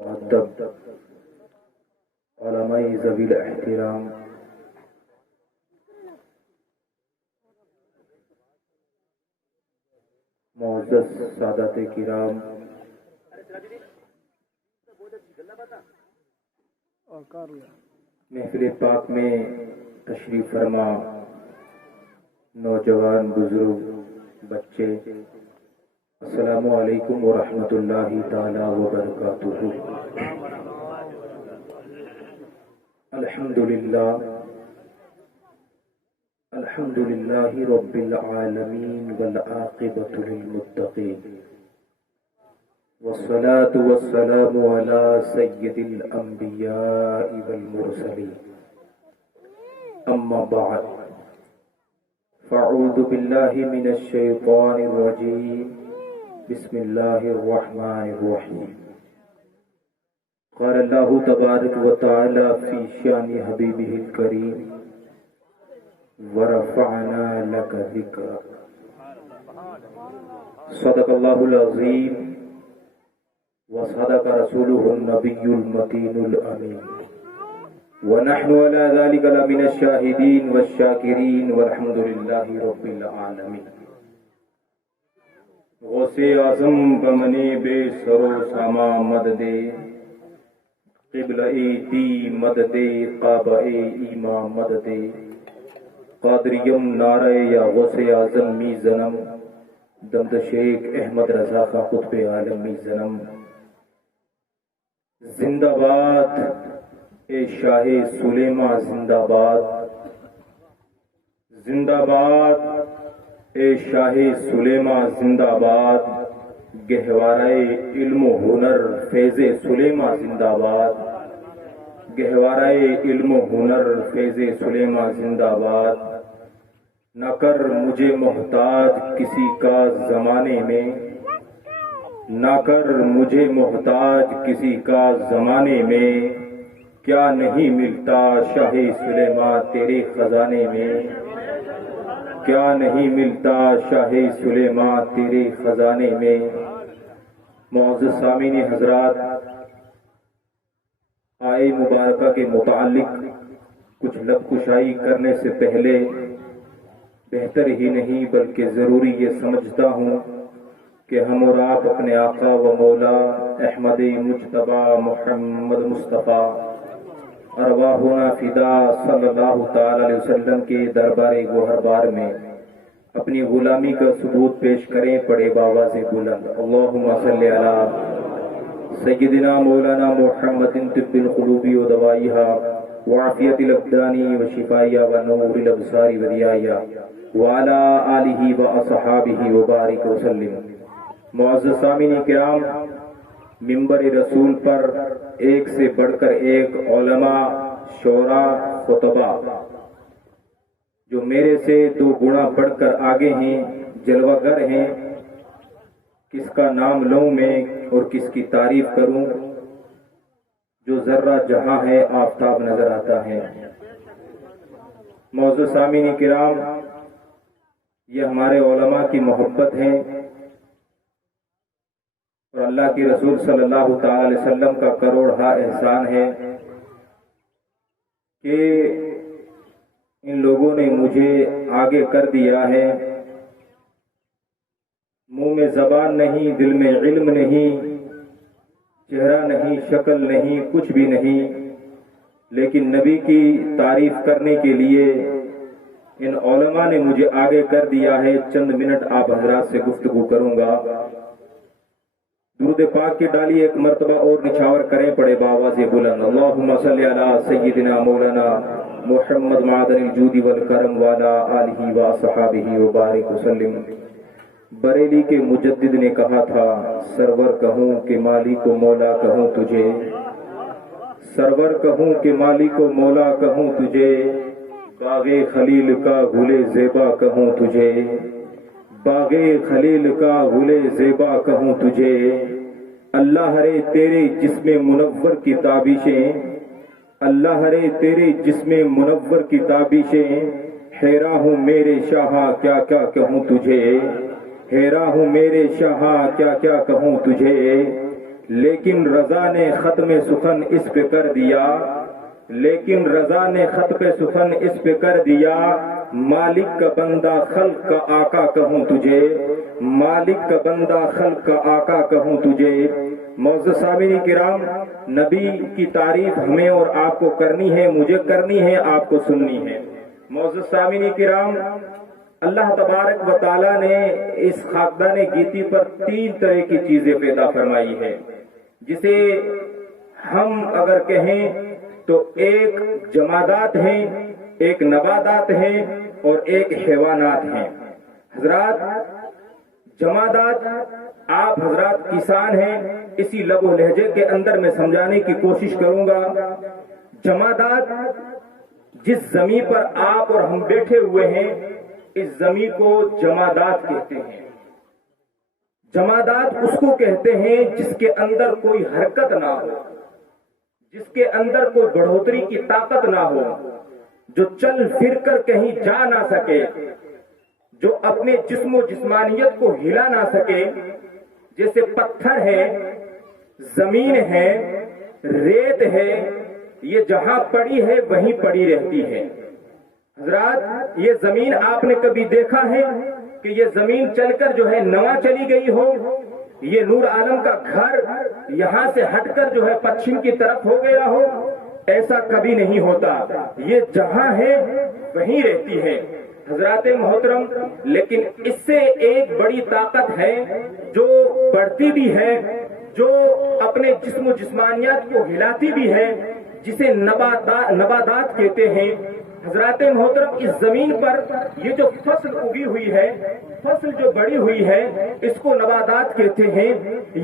مؤدب علماء ذوی الاحترام، معزز سادات کرام، محفل پاک میں تشریف فرما نوجوان، بزرگ، بچے، السلام علیکم ورحمۃ اللہ تعالی وبرکاتہ۔ الحمدللہ رب العالمین والعاقبۃ للمتقین، والصلاة والسلام علی سید الانبیاء والمرسلین، اما بعد فاعوذ باللہ من الشیطان الرجیم، بسم اللہ الرحمن الرحیم۔ قال اللہ تبارک و تعالی فی شان حبیبہ الکریم، ورفعنا لک ذکرک۔ صدق اللہ العظیم وصدق رسولہ النبی المتین الامین، ونحن على ذلك لمن الشاہدین والشاکرین والحمد للہ رب العالمین۔ غوث اعظم بمنی بے سر و ساما مدد، قبلہ دی مدد، کعبہ ایما مدد، قادریم نعرہ یا غوث اعظم می زنم، دمد شیخ احمد رضا کا قطب عالم می زنم۔ زندہ باد اے شاہ سلیمہ، زندہ باد، زندہ باد اے شاہ سلیمہ، زندہ باد، گہوارہ علم و ہنر فیض سلیمہ، زندہ باد، گہوارہ علم و ہنر فیض سلیمہ، زندہ باد۔ نہ کر مجھے محتاج کسی کا زمانے میں، نہ کر مجھے محتاج کسی کا زمانے میں، کیا نہیں ملتا شاہ سلیمہ تیرے خزانے میں، کیا نہیں ملتا شاہ سلیمہ تیرے خزانے میں۔ معزز سامعین حضرات، آئے مبارکہ کے متعلق کچھ لب کشائی کرنے سے پہلے بہتر ہی نہیں بلکہ ضروری یہ سمجھتا ہوں کہ ہم اور آپ اپنے آقا و مولا احمد مجتبی محمد مصطفیٰ ارواحنا فدا صلی اللہ تعالی علیہ وسلم کے دربار گوہربار میں اپنی غلامی کا ثبوت پیش کریں، پڑے باواز بلند اللہم صلی علی سیدنا مولانا محمد طب القلوب و دوائیہا وعافیت الابدان و شفائیہ و نور الابصار و ضیائیہ وعلی آلہ و اصحابہ و بارک وسلم۔ معزز سامعین کرام، منبر رسول پر ایک سے بڑھ کر ایک علماء، شعراء، خطباء جو میرے سے دو گنا بڑھ کر آگے ہیں، جلوہ گر ہیں، کس کا نام لوں میں اور کس کی تعریف کروں؟ جو ذرہ جہاں ہے آفتاب نظر آتا ہے۔ معزز سامعین کرام، یہ ہمارے علماء کی محبت ہے اور اللہ کے رسول صلی اللہ تعالی علیہ وسلم کا کروڑہا احسان ہے کہ ان لوگوں نے مجھے آگے کر دیا ہے۔ منہ میں زبان نہیں، دل میں علم نہیں، چہرہ نہیں، شکل نہیں، کچھ بھی نہیں، لیکن نبی کی تعریف کرنے کے لیے ان علماء نے مجھے آگے کر دیا ہے۔ چند منٹ آپ حضرات سے گفتگو کروں گا۔ درود پاک کی ڈالی ایک مرتبہ اور نچھاور کریں، پڑے باواز بلند اللہم صلی علی سیدنا مولانا محمد معدن الجود والکرم والا آلہ و اصحابہ و بارک وسلم۔ بریلی کے مجدد نے کہا تھا، سرور کہوں کہ مالک و مولا کہوں تجھے، سرور کہوں کہ مالک و مولا کہوں تجھے، باغ خلیل کا گل زیبا کہوں تجھے، باغ خلیل کا گل زیبا کہوں تجھے۔ اللہ رے تیرے جسم منور کی تابشیں، اللہ رے تیرے جسم منور کی تابشیں، حیران ہوں میرے شاہ کیا کیا کہوں تجھے۔ حیران ہوں میرے شاہاں کیا کیا کہوں تجھے، لیکن رضا نے ختم سخن اس پہ کر دیا، لیکن رضا نے خط پہ سخن اس پہ کر دیا، مالک کا بندہ خلق کا آقا کہوں تجھے، مالک کا بندہ خلق کا آقا کہوں تجھے۔ معزز سامعین کرام، نبی کی تعریف ہمیں اور آپ کو کرنی ہے، مجھے کرنی ہے، آپ کو سننی ہے۔ معزز سامعین کرام، اللہ تبارک و تعالیٰ نے اس خاکدان گیتی پر 3 طرح کی چیزیں پیدا فرمائی ہے، جسے ہم اگر کہیں تو ایک جمادات ہیں، ایک نباتات ہیں اور ایک حیوانات ہیں۔ حضرات، جمادات آپ حضرات کسان ہیں، اسی لب و لہجے کے اندر میں سمجھانے کی کوشش کروں گا۔ جمادات جس زمین پر آپ اور ہم بیٹھے ہوئے ہیں، اس زمین کو جمادات کہتے ہیں۔ جمادات اس کو کہتے ہیں جس کے اندر کوئی حرکت نہ ہو، جس کے اندر کوئی بڑھوتری کی طاقت نہ ہو، جو چل پھر کر کہیں جا نہ سکے، جو اپنے جسم و جسمانیت کو ہلا نہ سکے، جیسے پتھر ہے، زمین ہے، ریت ہے، یہ جہاں پڑی ہے وہیں پڑی رہتی ہے۔ حضرات، یہ زمین آپ نے کبھی دیکھا ہے کہ یہ زمین چل کر جو ہے نواں چلی گئی ہو، یہ نور عالم کا گھر یہاں سے ہٹ کر جو ہے پچھم کی طرف ہو گیا ہو؟ ایسا کبھی نہیں ہوتا، یہ جہاں ہے وہیں رہتی ہے۔ حضرات محترم، لیکن اس سے ایک بڑی طاقت ہے جو بڑھتی بھی ہے، جو اپنے جسم و جسمانیات کو ہلاتی بھی ہے، جسے نباتات کہتے ہیں۔ حضرات محترم، اس زمین پر یہ جو فصل اگی ہوئی ہے، فصل جو بڑی ہوئی ہے، اس کو نباتات کہتے ہیں۔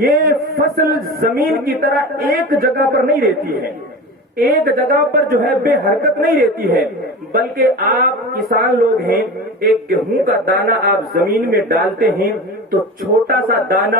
یہ فصل زمین کی طرح ایک جگہ پر نہیں رہتی ہے، ایک جگہ پر جو ہے بے حرکت نہیں رہتی ہے، بلکہ آپ کسان لوگ ہیں، ایک گیہوں کا دانہ آپ زمین میں ڈالتے ہیں تو چھوٹا سا دانہ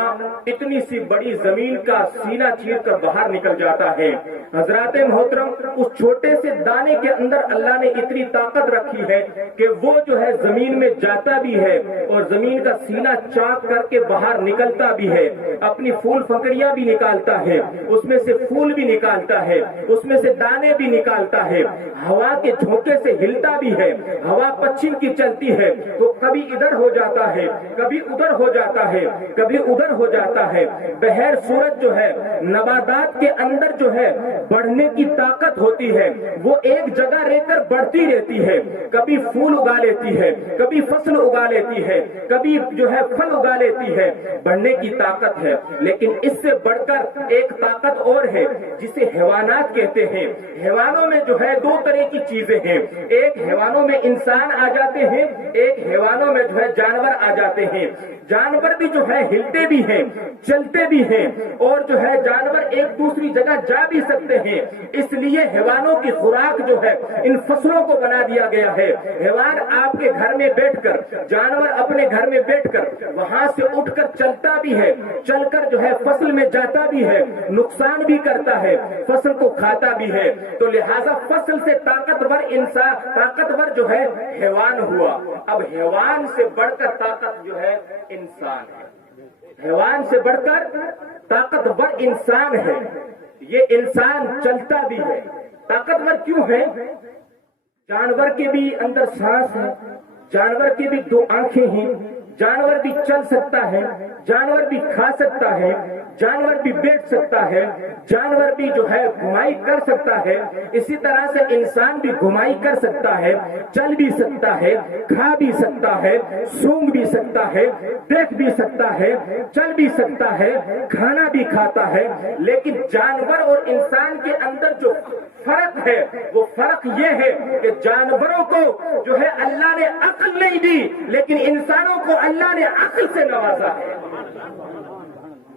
اتنی سی بڑی زمین کا سینہ چیر کر باہر نکل جاتا ہے۔ حضرات محترم، اس چھوٹے سے دانے کے اندر اللہ نے اتنی طاقت رکھی ہے کہ وہ جو ہے زمین میں جاتا بھی ہے اور زمین کا سینہ چاک کر کے باہر نکلتا بھی ہے، اپنی پھول پھکڑیاں بھی نکالتا ہے، اس میں سے پھول بھی نکالتا ہے، اس میں سے دانے بھی نکالتا ہے، ہوا کے جھونکے سے ہلتا بھی ہے۔ ہوا پچھم کی چلتی ہے تو کبھی ادھر ہو جاتا ہے، کبھی ادھر ہو جاتا ہے، کبھی ادھر ہو جاتا ہے۔ بہر صورت جو ہے نباتات کے اندر جو ہے بڑھنے کی طاقت ہوتی ہے، وہ ایک جگہ رہ کر بڑھتی رہتی ہے، کبھی پھول اگا لیتی ہے، کبھی فصل اگا لیتی ہے، کبھی جو ہے پھل اگا لیتی ہے، بڑھنے کی طاقت ہے۔ لیکن اس سے بڑھ کر ایک طاقت اور ہے جسے حیوانات کہتے ہیں۔ حیوانوں میں جو ہے 2 طرح کی چیزیں ہیں، ایک حیوانوں میں انسان آ جاتے ہیں، ایک حیوانوں میں جو ہے جانور آ جاتے ہیں۔ جانور بھی جو ہے ہلتے بھی ہیں، چلتے بھی ہیں، اور جو ہے جانور ایک دوسری جگہ جا بھی سکتے ہیں۔ اس لیے حیوانوں کی خوراک جو ہے ان فصلوں کو بنا دیا گیا ہے۔ حیوان آپ کے گھر میں بیٹھ کر، جانور اپنے گھر میں بیٹھ کر وہاں سے اٹھ کر چلتا بھی ہے، چل کر جو ہے فصل میں جاتا بھی ہے، نقصان بھی کرتا ہے، فصل کو کھاتا بھی ہے۔ تو لہذا فصل سے طاقتور جو ہے حیوان ہوا۔ اب حیوان سے بڑھ کر طاقت جو ہے انسان ہے، حیوان سے بڑھ کر طاقتور انسان ہے۔ یہ انسان چلتا بھی ہے، طاقتور کیوں ہے؟ جانور کے بھی اندر سانس ہے، جانور کی بھی 2 آنکھیں ہیں، جانور بھی چل سکتا ہے، جانور بھی کھا سکتا ہے، جانور بھی بیٹھ سکتا ہے، جانور بھی جو ہے گھمائی کر سکتا ہے۔ اسی طرح سے انسان بھی گھمائی کر سکتا ہے، چل بھی سکتا ہے، کھا بھی سکتا ہے، سونگ بھی سکتا ہے، دیکھ بھی سکتا ہے، چل بھی سکتا ہے، کھانا بھی کھاتا ہے۔ لیکن جانور اور انسان کے اندر جو فرق ہے وہ فرق یہ ہے کہ جانوروں کو جو ہے اللہ نے عقل نہیں دی، لیکن انسانوں کو اللہ نے عقل سے نوازا ہے۔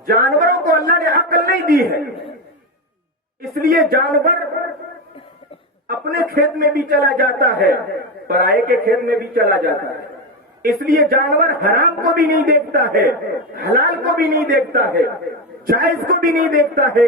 جانوروں کو اللہ نے عقل نہیں دی ہے، اس لیے جانور اپنے کھیت میں بھی چلا جاتا ہے، پرائے کے کھیت میں بھی چلا جاتا ہے۔ اس لیے جانور حرام کو بھی نہیں دیکھتا ہے، حلال کو بھی نہیں دیکھتا ہے، جائز کو بھی نہیں دیکھتا ہے،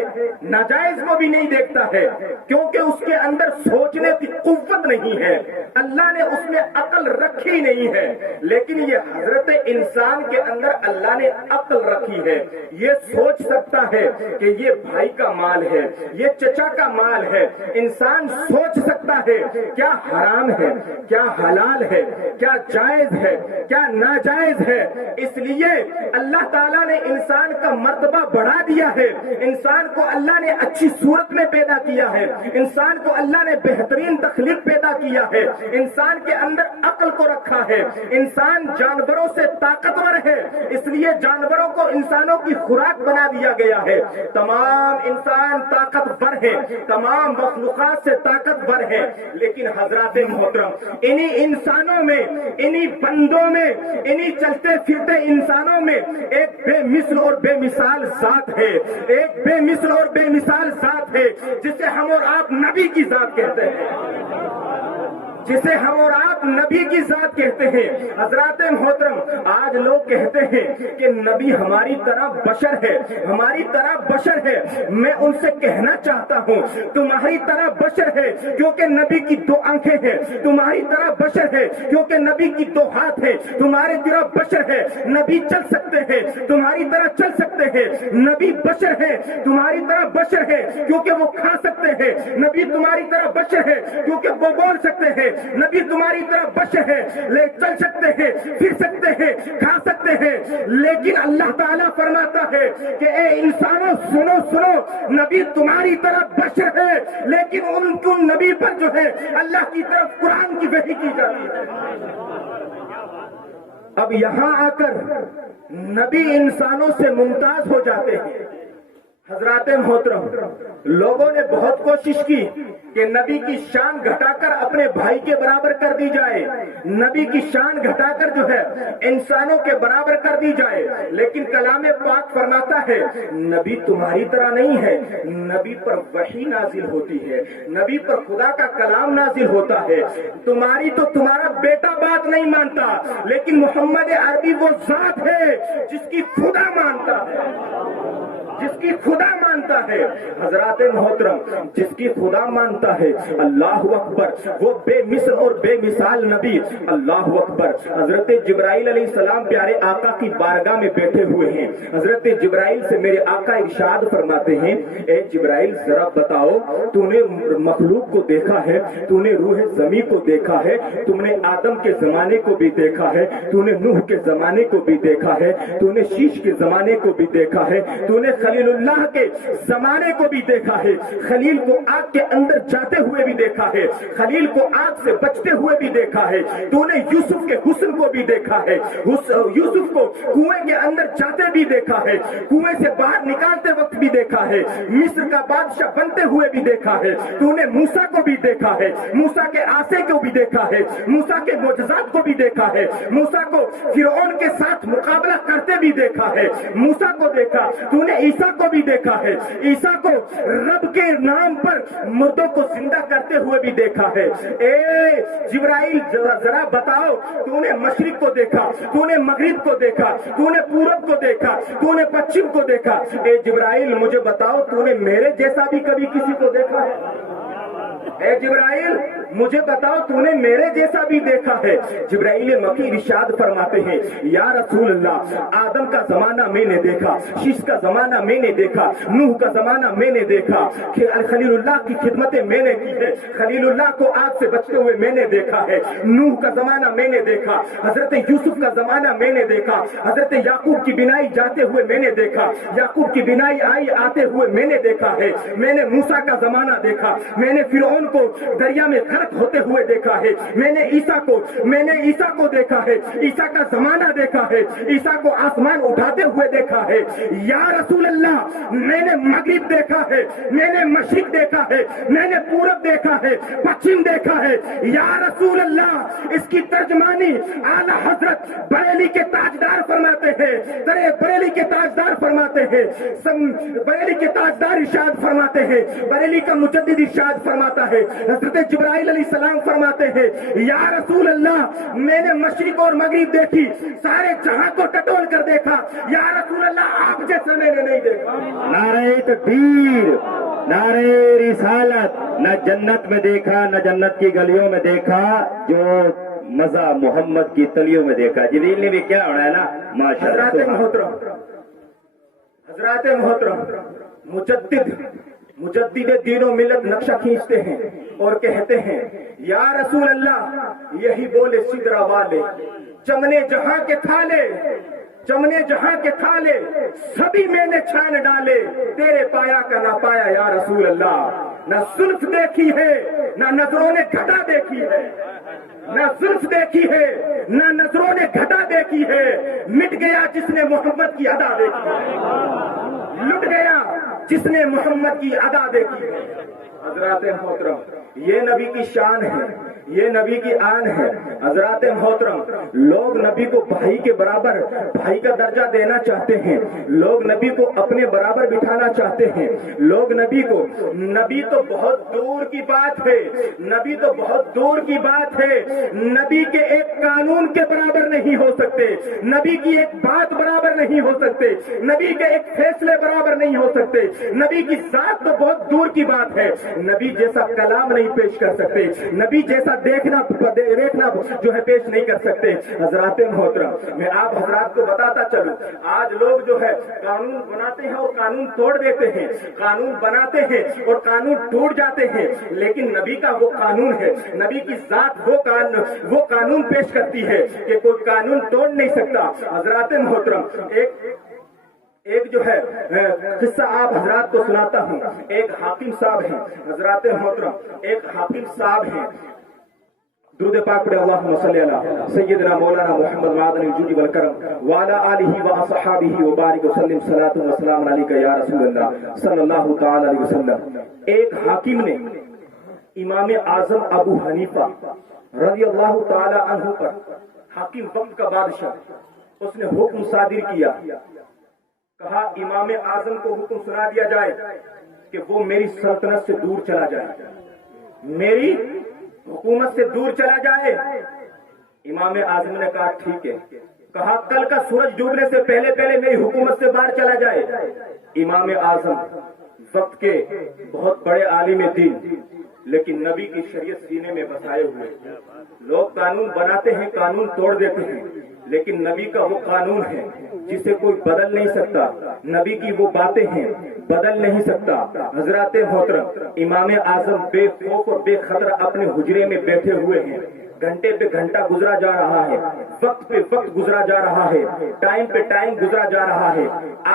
ناجائز کو بھی نہیں دیکھتا ہے، کیونکہ اس کے اندر سوچنے کی قوت نہیں ہے، اللہ نے اس میں عقل رکھی نہیں ہے۔ لیکن یہ حضرت انسان کے اندر اللہ نے عقل رکھی ہے، یہ سوچ سکتا ہے کہ یہ بھائی کا مال ہے، یہ چچا کا مال ہے۔ انسان سوچ سکتا ہے کیا حرام ہے، کیا حلال ہے، کیا جائز ہے، کیا ناجائز ہے۔ اس لیے اللہ تعالیٰ نے انسان کا مرتبہ بڑھا دیا ہے، انسان کو اللہ نے اچھی صورت میں پیدا کیا ہے، انسان کو اللہ نے بہترین تخلیق پیدا کیا ہے، انسان کے اندر عقل کو رکھا ہے، انسان جانوروں سے طاقتور ہے، اس لیے جانوروں کو انسانوں کی خوراک بنا دیا گیا ہے۔ تمام انسان طاقتور ہیں، تمام مخلوقات سے طاقتور ہیں، لیکن حضرات محترم انہی انسانوں میں، انہی بندوں میں، انہی چلتے پھرتے انسانوں میں ایک بے مثل اور بے مثال ذات ہے، ایک بے مثل اور بے مثال ذات ہے جسے ہم اور آپ نبی کی ذات کہتے ہیں، جسے ہم اور آپ نبی کی ذات کہتے ہیں۔ حضرات محترم آج لوگ کہتے ہیں کہ نبی ہماری طرح بشر ہے، ہماری طرح بشر ہے۔ میں ان سے کہنا چاہتا ہوں تمہاری طرح بشر ہے کیونکہ نبی کی دو آنکھیں ہیں، تمہاری طرح بشر ہے کیونکہ نبی کی دو ہاتھ ہیں، تمہاری طرح بشر ہے نبی چل سکتے ہیں، تمہاری طرح چل سکتے ہیں، نبی بشر ہے تمہاری طرح بشر ہے کیونکہ وہ کھا سکتے ہیں، نبی تمہاری طرح بشر ہے کیونکہ وہ بول سکتے ہیں، نبی تمہاری طرح بشر ہے، لے چل سکتے ہیں، پھر سکتے ہیں، کھا سکتے ہیں۔ لیکن اللہ تعالیٰ فرماتا ہے کہ اے انسانوں سنو سنو، نبی تمہاری طرح بشر ہے لیکن ان نبی پر جو ہے اللہ کی طرف قرآن کی وحی کی جاتی ہے۔ اب یہاں آ کر نبی انسانوں سے ممتاز ہو جاتے ہیں۔ حضرات محترم لوگوں نے بہت کوشش کی کہ نبی کی شان گھٹا کر اپنے بھائی کے برابر کر دی جائے، نبی کی شان گھٹا کر جو ہے انسانوں کے برابر کر دی جائے، لیکن کلام پاک فرماتا ہے نبی تمہاری طرح نہیں ہے، نبی پر وحی نازل ہوتی ہے، نبی پر خدا کا کلام نازل ہوتا ہے۔ تمہاری تو تمہارا بیٹا بات نہیں مانتا، لیکن محمد عربی وہ ذات ہے جس کی خدا مانتا ہے، جس کی خدا مانتا ہے۔ حضرات محترم جس کی خدا مانتا ہے، اللہ اکبر، وہ بے مثل اور بے مثال نبی، اللہ اکبر۔ حضرت جبرائیل علیہ السلام پیارے آقا کی بارگاہ میں بیٹھے ہوئے ہیں، حضرت جبرائیل سے میرے آقا ارشاد فرماتے ہیں اے جبرائیل ذرا بتاؤ تو نے مخلوق کو دیکھا ہے، تو نے روح زمین کو دیکھا ہے، تم نے آدم کے زمانے کو بھی دیکھا ہے، تو نے نوح کے زمانے کو بھی دیکھا ہے، تو نے شیش کے زمانے کو بھی دیکھا ہے، تو نے خلیل اللہ کے زمانے کو بھی دیکھا ہے، خلیل کو آگ کے اندر جاتے ہوئے بھی دیکھا ہے، خلیل کو آگ سے بچتے ہوئے بھی دیکھا ہے، تو نے یوسف کے حسن کو بھی دیکھا ہے، یوسف کو کنویں کے اندر جاتے بھی دیکھا ہے، کنویں سے باہر نکالتے وقت بھی دیکھا ہے، مصر کا بادشاہ بنتے ہوئے بھی دیکھا ہے، تو نے موسیٰ کو بھی دیکھا ہے، موسیٰ کے عصا کو بھی دیکھا ہے، موسیٰ کے معجزات کو بھی دیکھا ہے، موسیٰ کو فرعون کے ساتھ مقابلہ کرتے بھی دیکھا ہے، موسیٰ کو دیکھا، تو نے عیسیٰ کو بھی دیکھا ہے، عیسیٰ کو رب کے نام پر مردوں کو زندہ کرتے ہوئے بھی دیکھا ہے۔ اے جبرائیل ذرا بتاؤ تو نے مشرق کو دیکھا، تو نے مغرب کو دیکھا، تو نے پورب کو دیکھا، تو نے پچھم کو دیکھا، اے جبرائیل مجھے بتاؤ تو نے میرے جیسا بھی کبھی کسی کو دیکھا ہے؟ اے جبرائیل مجھے بتاؤ تو نے میرے جیسا بھی دیکھا ہے؟ جبرائیل مکی ارشاد فرماتے ہیں یا رسول اللہ آدم کا زمانہ میں نے دیکھا، شیش کا زمانہ میں نے دیکھا، نوح کا زمانہ میں نے دیکھا، خلیل اللہ کی خدمتیں میں نے کی ہے، خلیل اللہ کو آگ سے بچتے ہوئے میں نے دیکھا ہے، نوح کا زمانہ میں نے دیکھا، حضرت یوسف کا زمانہ میں نے دیکھا، حضرت یعقوب کی بینائی جاتے ہوئے میں نے دیکھا، یعقوب کی بینائی آئی آتے ہوئے میں نے دیکھا ہے، میں نے موسیٰ کا زمانہ دیکھا، میں نے فرعون کو دریا میں غرق ہوتے ہوئے دیکھا ہے، میں نے عیسیٰ کو دیکھا ہے، عیسیٰ کا زمانہ دیکھا ہے، عیسیٰ کو آسمان اٹھاتے ہوئے دیکھا ہے۔ یا رسول اللہ میں نے مغرب دیکھا ہے، میں نے مشرق دیکھا ہے، میں نے پورب دیکھا ہے، پچھم دیکھا ہے۔ یا رسول اللہ اس کی ترجمانی اعلیٰ حضرت بریلی کے تاجدار فرماتے ہیں, درے بریلی کے تاجدار فرماتے ہیں, بریلی کے تاجدار ارشاد فرماتے ہیں, بریلی کا مجدد ارشاد فرماتا ہے, حضرت جبرائیل علیہ السلام فرماتے ہیں, یا رسول اللہ میں نے مشرق اور مغرب دیکھی, سارے جہاں کو ٹٹول کر دیکھا, یا رسول اللہ آپ جیسا میں نے نہیں دیکھا. نعرہ تکبیر, نعرہ رسالت. نہ جنت میں دیکھا نہ جنت کی گلیوں میں دیکھا, جو مزہ محمد کی تلیوں میں دیکھا. جبریل نے بھی کیا ہونا ہے نا, ماشاءاللہ. حضرات محترم مجدد دین و ملت نقشہ کھینچتے ہیں اور کہتے ہیں, یا رسول اللہ یہی بولے سدرا والے, چمنے جہاں کے تھالے, چمنے جہاں کے تھالے سبھی میں نے چھان ڈالے, تیرے پایا کا نہ پایا یا رسول اللہ. نہ زلف دیکھی ہے نہ نظروں نے گھٹا دیکھی ہے, نہ زلف دیکھی ہے نہ نظروں نے گھٹا دیکھی ہے, مٹ گیا جس نے محمد کی ادا دیکھی ہے, لٹ گیا جس نے محمد کی ادا دیکھی ہے. حضرات محترم یہ نبی کی شان ہے, یہ نبی کی آن ہے. حضرات محترم لوگ نبی کو بھائی کے برابر, بھائی کا درجہ دینا چاہتے ہیں, لوگ نبی کو اپنے برابر بٹھانا چاہتے ہیں, لوگ نبی کو, نبی تو بہت دور کی بات ہے, نبی تو بہت دور کی بات ہے, نبی کے ایک قانون کے برابر نہیں ہو سکتے, نبی کی ایک بات برابر نہیں ہو سکتے, نبی کے ایک فیصلے برابر نہیں ہو سکتے, نبی کی ذات تو بہت دور کی بات ہے, نبی جیسا کلام نہیں پیش کر سکتے, نبی جیسا دیکھنا جو ہے پیش نہیں کر سکتے. حضرات محترم میں آپ حضرات کو بتاتا چلوں, آج لوگ جو ہے قانون بناتے ہیں اور قانون توڑ دیتے ہیں, قانون بناتے ہیں اور قانون ٹوٹ جاتے ہیں, لیکن نبی کا وہ قانون ہے, نبی کی ذات وہ قانون پیش کرتی ہے کہ کوئی قانون توڑ نہیں سکتا. حضرات محترم ایک جو ہے قصہ آپ حضرات کو سناتا ہوں. ایک حاکم صاحب ہیں, حضرات محترم ایک حاکم صاحب ہیں, درود پاک پڑھے اللہم صلی علی سیدنا مولانا محمد معدن الجود والکرم وعلی آلہ واصحابہ وبارک وسلم صلاۃ و سلام علیک یا رسول اللہ صلی اللہ تعالی علیہ وسلم. ایک حاکم نے امام اعظم ابو حنیفہ رضی اللہ تعالی عنہ پر, حاکم وقت کا بادشاہ, اس نے حکم صادر کیا, کہا امام اعظم کو حکم سنا دیا جائے کہ وہ میری سلطنت سے دور چلا جائے, میری حکومت سے دور چلا جائے. امام اعظم نے کہا ٹھیک ہے, کہا کل کا سورج ڈوبنے سے پہلے میری حکومت سے باہر چلا جائے. امام اعظم وقت کے بہت بڑے عالم دین, لیکن نبی کی شریعت سینے میں بسائے ہوئے. لوگ قانون بناتے ہیں, قانون توڑ دیتے ہیں, لیکن نبی کا وہ قانون ہے جسے کوئی بدل نہیں سکتا, نبی کی وہ باتیں ہیں بدل نہیں سکتا. حضرات محترم امام اعظم بے خوف اور بے خطر اپنے حجرے میں بیٹھے ہوئے ہیں, گھنٹے پہ گھنٹہ گزرا جا رہا ہے, وقت پہ وقت گزرا جا رہا ہے, ٹائم پہ ٹائم گزرا جا رہا ہے.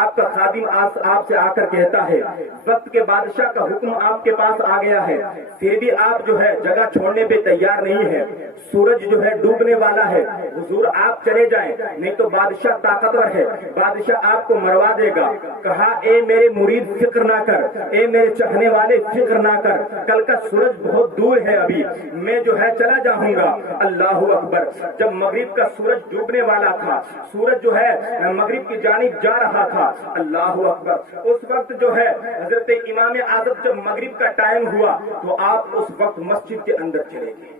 آپ کا خادم آپ سے آ کر کہتا ہے وقت کے بادشاہ کا حکم آپ کے پاس آ گیا ہے, پھر بھی آپ جو ہے جگہ چھوڑنے پہ تیار نہیں ہے, سورج جو ہے ڈوبنے والا ہے, حضور آپ چلے جائیں نہیں تو بادشاہ طاقتور ہے, بادشاہ آپ کو مروا دے گا. کہا اے میرے مرید فکر نہ کر, اے میرے چاہنے والے فکر نہ کر, کل کا سورج بہت دور ہے, ابھی میں جو ہے چلا جاؤں گا. اللہ اکبر. جب مغرب کا سورج ڈوبنے والا تھا, سورج جو ہے مغرب کی جانب جا رہا تھا, اللہ اکبر, اس وقت جو ہے حضرت امام اعظم جب مغرب کا ٹائم ہوا تو آپ اس وقت مسجد کے اندر چلے گئے,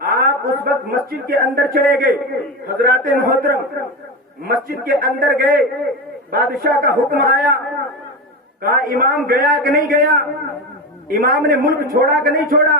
آپ اس وقت مسجد کے اندر چلے گئے. حضرات محترم مسجد کے اندر گئے, بادشاہ کا حکم آیا, کہا امام گیا کہ نہیں گیا, امام نے ملک چھوڑا کہ نہیں چھوڑا,